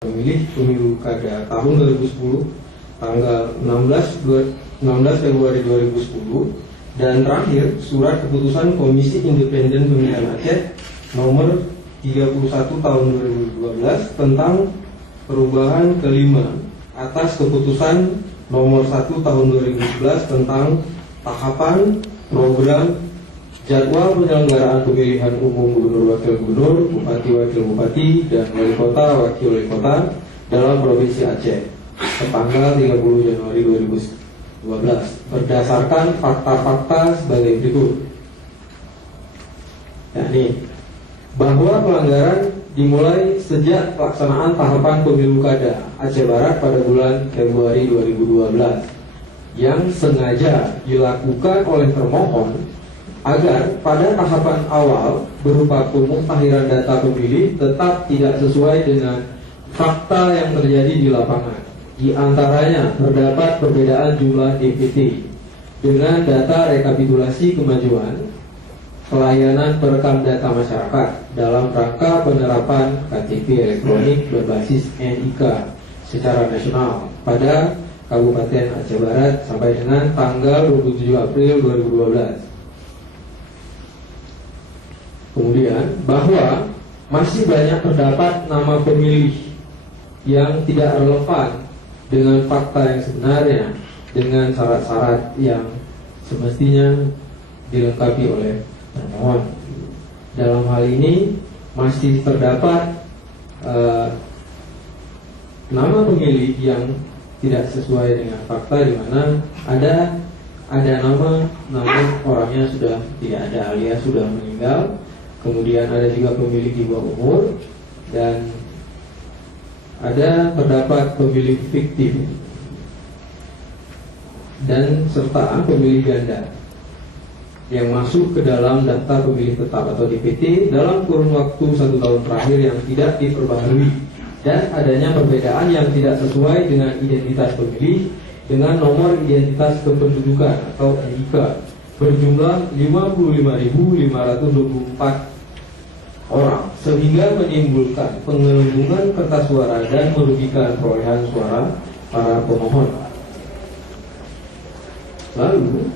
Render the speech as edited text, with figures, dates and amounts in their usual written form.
Pemilih pemilu kada tahun 2010 tanggal 16 Februari 2010, dan terakhir surat keputusan Komisi Independen Pemilihan Aceh nomor 31 tahun 2012 tentang perubahan kelima atas keputusan nomor 1 tahun 2011 tentang tahapan, program, jadwal penyelenggaraan pemilihan umum gubernur wakil gubernur, bupati wakil bupati, dan wali kota wakil wali kota dalam provinsi Aceh tertanggal 30 Januari 2012 berdasarkan fakta-fakta sebagai berikut. Yakni bahwa pelanggaran dimulai sejak pelaksanaan tahapan pemilu kada Aceh Barat pada bulan Februari 2012 yang sengaja dilakukan oleh termohon agar pada tahapan awal berupa pemutakhiran data pemilih tetap tidak sesuai dengan fakta yang terjadi di lapangan. Di antaranya terdapat perbedaan jumlah DPT dengan data rekapitulasi kemajuan pelayanan perekam data masyarakat dalam rangka penerapan KTP elektronik berbasis NIK secara nasional pada Kabupaten Aceh Barat sampai dengan tanggal 27 April 2012. Kemudian bahwa masih banyak terdapat nama pemilih yang tidak relevan dengan fakta yang sebenarnya dengan syarat-syarat yang semestinya dilengkapi oleh termohon. Dalam hal ini masih terdapat nama pemilih yang tidak sesuai dengan fakta, di mana ada nama namun orangnya sudah tidak ada alias sudah meninggal. Kemudian ada juga pemilih di bawah umur, dan terdapat pemilih fiktif dan serta pemilih ganda yang masuk ke dalam daftar pemilih tetap atau DPT dalam kurun waktu 1 tahun terakhir yang tidak diperbaharui, dan adanya perbedaan yang tidak sesuai dengan identitas pemilih dengan nomor identitas kependudukan atau NIK berjumlah 55.524 orang, sehingga menimbulkan penggelembungan kertas suara dan merugikan perolehan suara para pemohon. Lalu